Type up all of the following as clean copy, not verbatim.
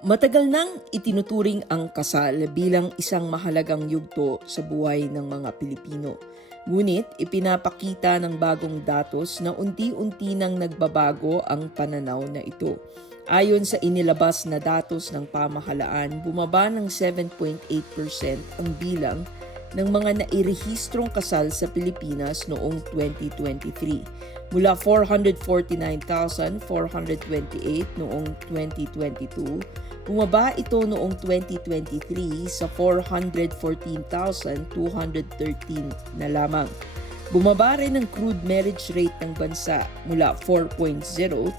Matagal nang itinuturing ang kasal bilang isang mahalagang yugto sa buhay ng mga Pilipino. Ngunit ipinapakita ng bagong datos na unti-unti nang nagbabago ang pananaw na ito. Ayon sa inilabas na datos ng pamahalaan, bumaba ng 7.8% ang bilang ng mga nairehistrong kasal sa Pilipinas noong 2023. Mula 449,428 noong 2022, bumaba ito noong 2023 sa 414,213 na lamang. Bumaba rin ang crude marriage rate ng bansa mula 4.0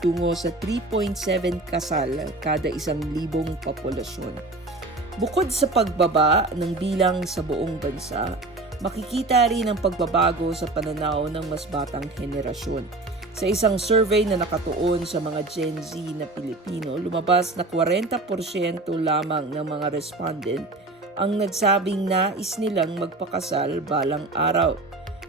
tungo sa 3.7 kasal kada 1,000 populasyon. Bukod sa pagbaba ng bilang sa buong bansa, makikita rin ang pagbabago sa pananaw ng mas batang henerasyon. Sa isang survey na nakatuon sa mga Gen Z na Pilipino, lumabas na 40% lamang ng mga respondent ang nagsabing nais nilang magpakasal balang araw.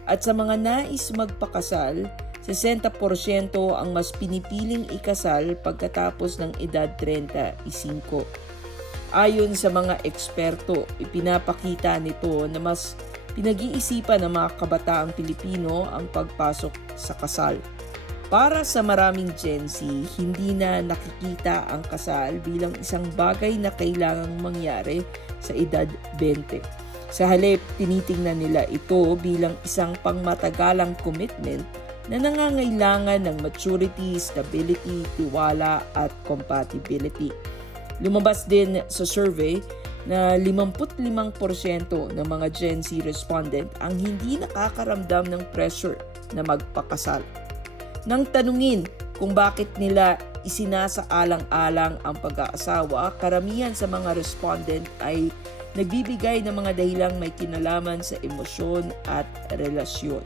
At sa mga nais magpakasal, 60% ang mas pinipiling ikasal pagkatapos ng edad 35. Ayon sa mga eksperto, ipinapakita nito na mas pinag-iisipan ng mga kabataang Pilipino ang pagpasok sa kasal. Para sa maraming Gen Z, hindi na nakikita ang kasal bilang isang bagay na kailangang mangyari sa edad 20. Sa halip, tinitingnan nila ito bilang isang pangmatagalang commitment na nangangailangan ng maturity, stability, tiwala at compatibility. Lumabas din sa survey na 55% ng mga Gen Z respondent ang hindi nakakaramdam ng pressure na magpakasal. Nang tanungin kung bakit nila isinasaalang-alang ang pag-aasawa, karamihan sa mga respondent ay nagbibigay ng mga dahilang may kinalaman sa emosyon at relasyon.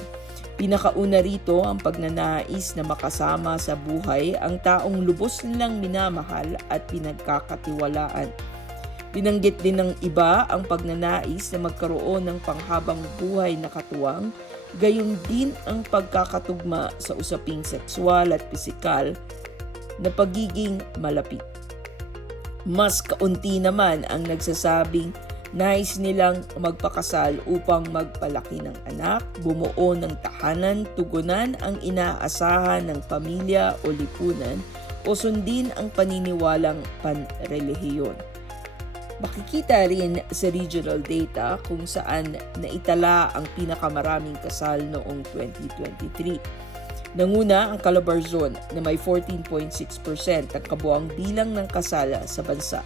Pinakauna rito ang pagnanais na makasama sa buhay ang taong lubos nilang minamahal at pinagkakatiwalaan. Binanggit din ng iba ang pagnanais na magkaroon ng panghabang buhay na katuwang, gayon din ang pagkakatugma sa usaping sexual at pisikal na pagiging malapit. Mas kaunti naman ang nagsasabing nais nilang magpakasal upang magpalaki ng anak, bumuo ng tahanan, tugunan ang inaasahan ng pamilya o lipunan, o sundin ang paniniwalang panrelihiyon. Makikita rin sa regional data kung saan naitala ang pinakamaraming kasal noong 2023. Nanguna ang Calabarzon na may 14.6% ang kabuang bilang ng kasal sa bansa.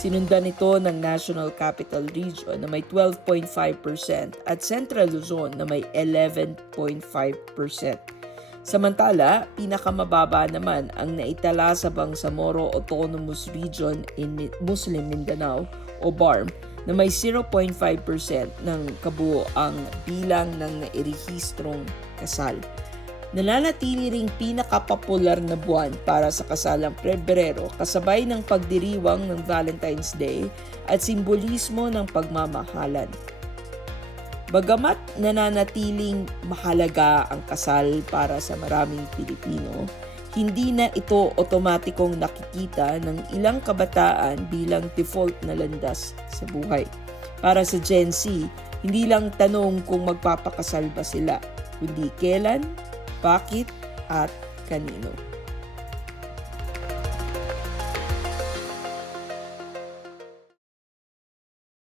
Sinundan ito ng National Capital Region na may 12.5% at Central Luzon na may 11.5%. Samantala, pinakamababa naman ang naitala sa Bangsamoro Autonomous Region in Muslim Mindanao o BARM na may 0.5% ng kabuoang bilang ng nairehistrong kasal. Nananatili ring pinakapopular na buwan para sa kasalang Pebrero kasabay ng pagdiriwang ng Valentine's Day at simbolismo ng pagmamahalan. Bagamat nananatiling mahalaga ang kasal para sa maraming Pilipino, hindi na ito otomatikong nakikita ng ilang kabataan bilang default na landas sa buhay. Para sa Gen Z, hindi lang tanong kung magpapakasal ba sila, kundi kailan, bakit, at kanino.